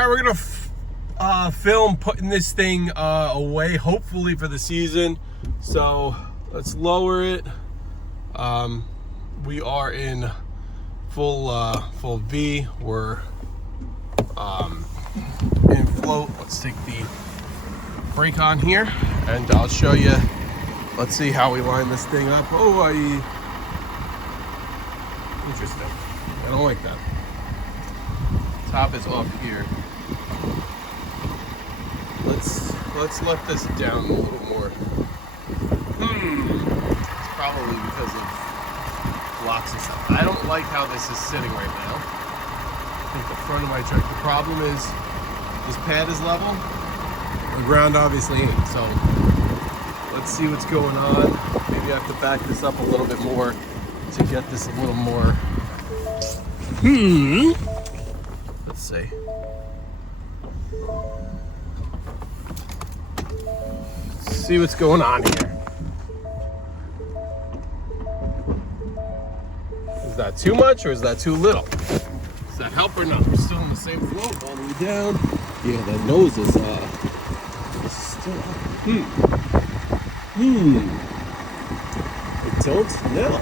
All right, we're gonna film putting this thing away, hopefully for the season. So let's lower it. We are in full V. We're in float. Let's take the brake on here, and I'll show you. Let's see how we line this thing up. Oh, interesting. I don't like that. Top is off here. Let's let this down a little more. It's probably because of blocks and stuff. I don't like how this is sitting right now. I think the front of my truck. The problem is this pad is level. The ground obviously ain't. So let's see what's going on. Maybe I have to back this up a little bit more to get this a little more. Let's see. Let's see what's going on here. Is that too much or is that too little? Does that help or not? We're still in the same float all the way down. Yeah, that nose is still up. I don't know.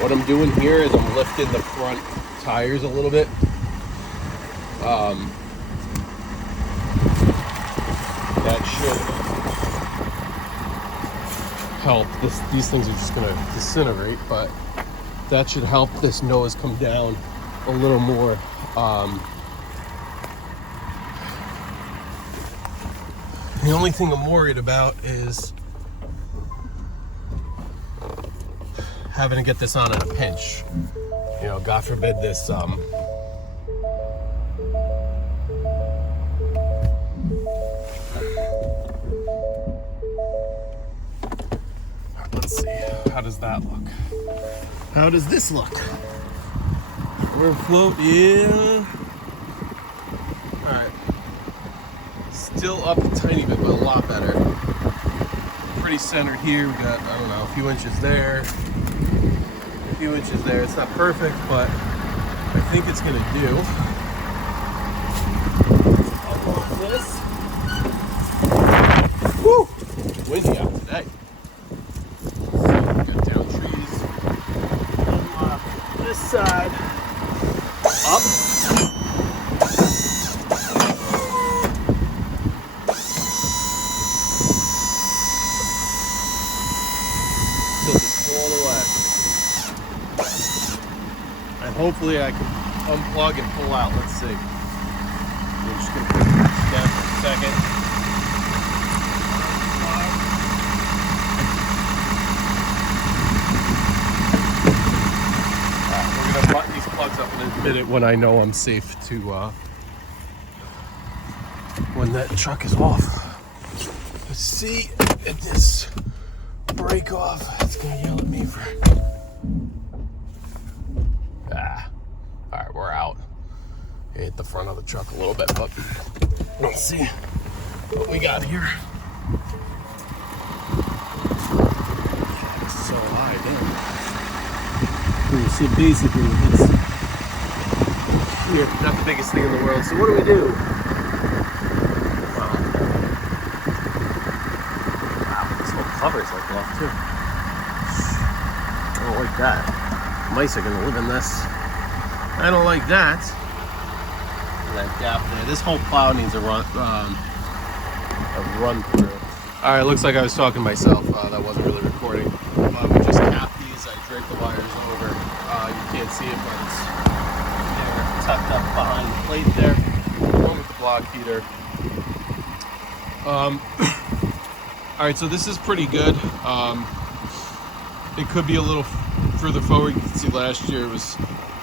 What I'm doing here is I'm lifting the front tires a little bit. That should help. These things are just gonna disintegrate, but that should help this nose come down a little more. The only thing I'm worried about is having to get this on in a pinch. You know, God forbid this let's see, how does that look? How does this look? We're afloat, yeah. Alright. Still up a tiny bit, but a lot better. Pretty centered here. We got, I don't know, a few inches there. A few inches there. It's not perfect, but I think it's gonna do. I'll lock this. Woo! Windy out today. Got down trees. Unlock this side. Up. And hopefully I can unplug and pull out. Let's see. I'm just going to put this down for a second. Alright, we're going to button these plugs up in a minute when I know I'm safe to, when that truck is off. Let's see if this brake off. It's going to yell at me for... Alright, we're out. Hit the front of the truck a little bit, but let's see what we got here. It's so high, damn. You see, basically, it's here, not the biggest thing in the world. So what do? Wow, this whole cover's like off too. I don't like that. Mice are gonna live in this. I don't like that. That gap there. This whole plow needs a run through. All right, looks like I was talking to myself. That wasn't really recording. We just capped these. I draped the wires over. You can't see it, but it's there, tucked up behind the plate there. One with the block feeder. All right, so this is pretty good. It could be a little further forward. You can see last year it was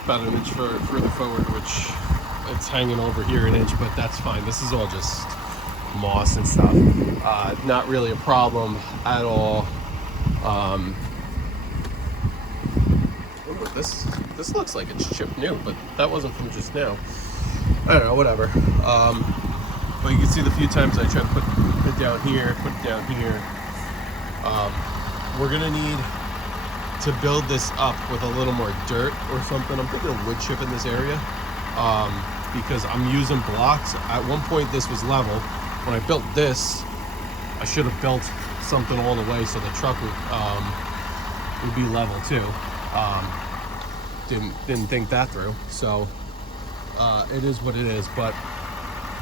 about an inch further forward, which it's hanging over here an inch, but that's fine. This is all just moss and stuff. Not really a problem at all. This looks like it's chipped new, but that wasn't from just now. I don't know, whatever. But you can see the few times I tried to put it down here, We're gonna need to build this up with a little more dirt or something. I'm thinking of wood chip in this area, because I'm using blocks. At one point this was level. When I built this, I should have built something all the way so the truck would be level too. Didn't think that through. So it is what it is, but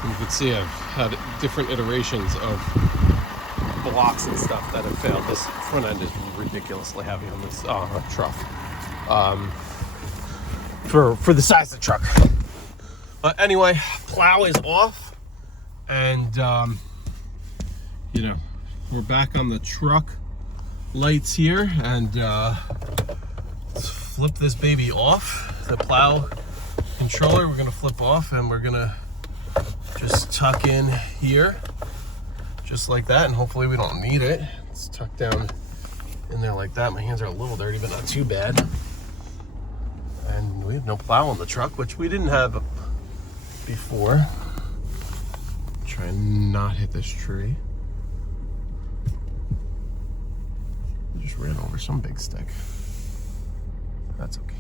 you can see I've had different iterations of blocks and stuff that have failed. This front end is ridiculously heavy on this truck, for the size of the truck. But anyway, plow is off, and you know, we're back on the truck lights here, and let's flip this baby off. The plow controller we're gonna flip off, and we're gonna just tuck in here just like that, and hopefully we don't need it. It's tucked down in there like that. My hands are a little dirty, but not too bad. And we have no plow on the truck, which we didn't have before. Try and not hit this tree. I just ran over some big stick. That's okay.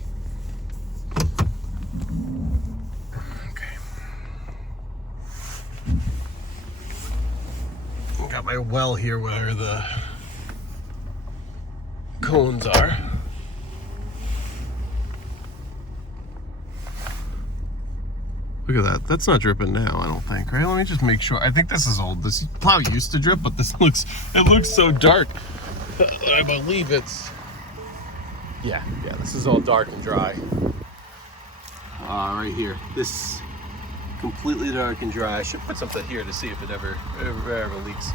Got my well here where the cones are. Look at that. That's not dripping now, I don't think, right? Let me just make sure. I think this is old. This plow used to drip, but this looks so dark. I believe it's, yeah, this is all dark and dry. Right here. This completely dark and dry. I should put something here to see if it ever leaks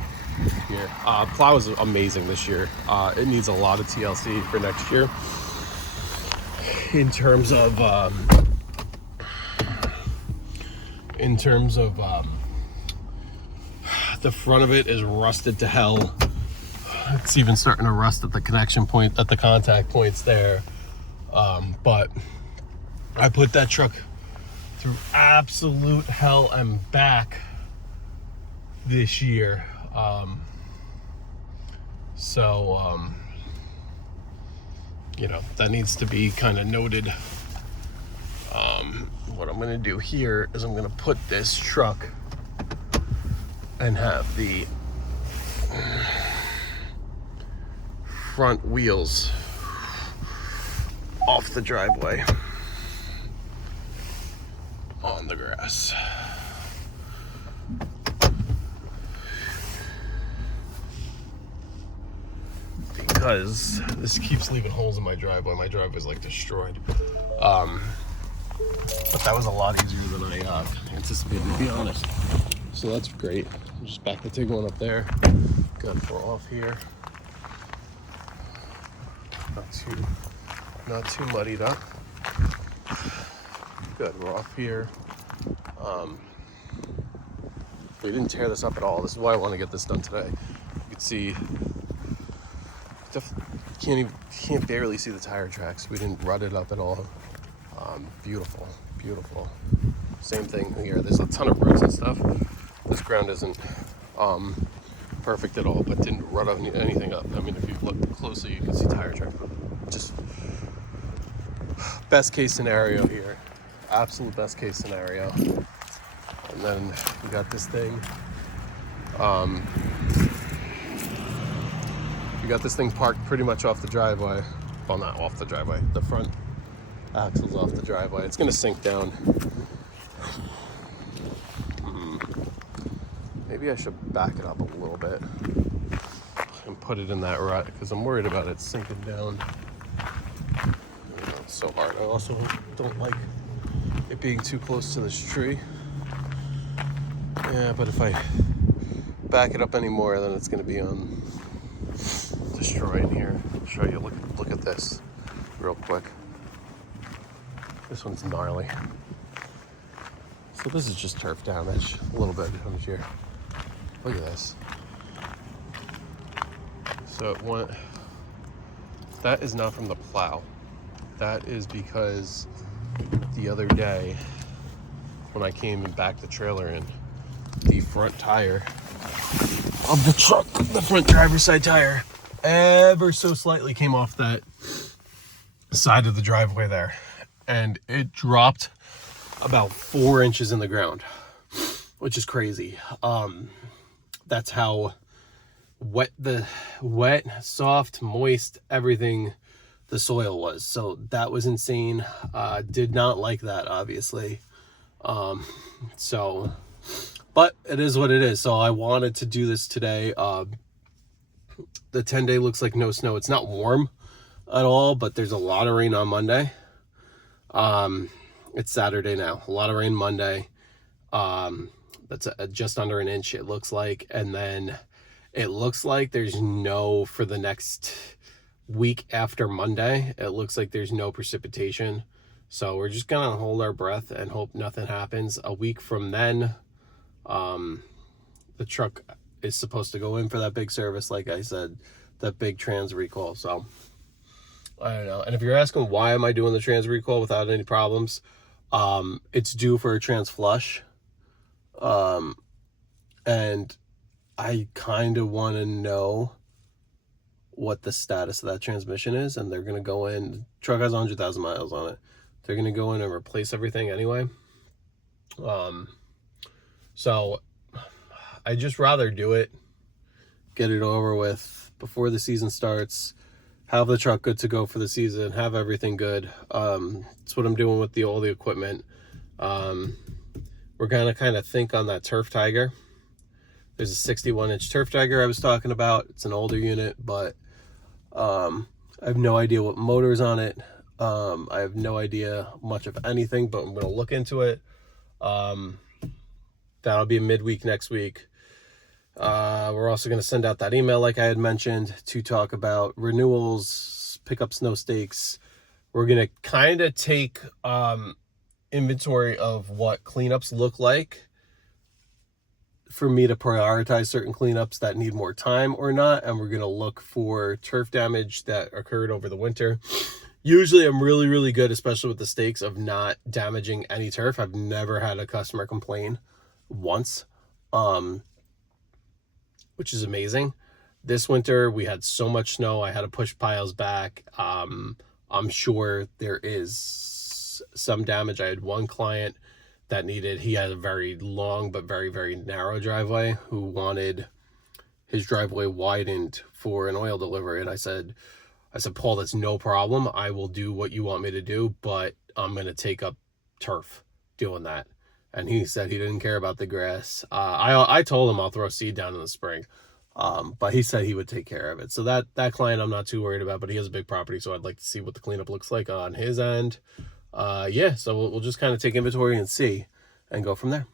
here. Plow is amazing this year. It needs a lot of TLC for next year. In terms of the front of it is rusted to hell. It's even starting to rust at the connection point, at the contact points there. But I put that truck through absolute hell and back this year. You know, that needs to be kind of noted. What I'm gonna do here is I'm gonna put this truck and have the front wheels off the driveway on the grass. Because this keeps leaving holes in my driveway. My driveway's like destroyed. But that was a lot easier than I anticipated, to be honest. So that's great. I'm just back to take one up there. Got 4 off here. Not too muddied up. Good, we're off here. We didn't tear this up at all. This is why I want to get this done today. You can see, can't barely see the tire tracks. We didn't rut it up at all. Beautiful, beautiful. Same thing here. There's a ton of roots and stuff. This ground isn't perfect at all, but didn't rut anything up. I mean, if you look closely, you can see tire tracks. Just best case scenario here. Absolute best case scenario. And then we got this thing. We got this thing parked pretty much off the driveway. Well, not off the driveway. The front axle's off the driveway. It's gonna sink down. Maybe I should back it up a little bit and put it in that rut, because I'm worried about it sinking down. You know, it's so hard. I also don't like it being too close to this tree. Yeah, but if I back it up anymore, then it's gonna be destroying here. I'll show you. Look at this real quick. This one's gnarly. So this is just turf damage, a little bit damage here. Look at this. So it went, that is not from the plow. That is because the other day when I came and backed the trailer in, the front tire of the truck, the front driver's side tire, ever so slightly came off that side of the driveway there, and it dropped about 4 inches in the ground, which is crazy. That's how wet, soft, moist, everything the soil was. So that was insane. Did not like that, obviously. So, but it is what it is. So I wanted to do this today. The 10-day looks like no snow. It's not warm at all, but there's a lot of rain on Monday. It's Saturday now. A lot of rain Monday. That's just under an inch, it looks like. And then it looks like there's no, for the next week after Monday, it looks like there's no precipitation. So we're just gonna hold our breath and hope nothing happens. A week from then, the truck is supposed to go in for that big service, like I said, that big trans recall. So I don't know. And if you're asking why am I doing the trans recall without any problems, it's due for a trans flush. And I kind of want to know what the status of that transmission is, and they're going to go in. The truck has 100,000 miles on it. They're going to go in and replace everything anyway. So I just rather do it, get it over with before the season starts, have the truck good to go for the season, have everything good. That's what I'm doing with all the equipment. We're going to kind of think on that Turf Tiger. There's a 61-inch Turf Tiger I was talking about. It's an older unit, but I have no idea what motor's on it. I have no idea much of anything, but I'm going to look into it. That'll be midweek next week. We're also going to send out that email like I had mentioned to talk about renewals, pick up snow stakes. We're going to kind of take inventory of what cleanups look like for me to prioritize certain cleanups that need more time or not. And we're going to look for turf damage that occurred over the winter. Usually I'm really, really good, especially with the stakes, of not damaging any turf. I've never had a customer complain once, which is amazing. This winter we had so much snow, I had to push piles back. I'm sure there is some damage. I had one client that he had a very long but very, very narrow driveway, who wanted his driveway widened for an oil delivery. And I said, Paul, that's no problem. I will do what you want me to do, but I'm going to take up turf doing that. And he said he didn't care about the grass. I told him I'll throw seed down in the spring. But he said he would take care of it. So that client I'm not too worried about, but he has a big property, so I'd like to see what the cleanup looks like on his end. Yeah, so we'll just kind of take inventory and see and go from there.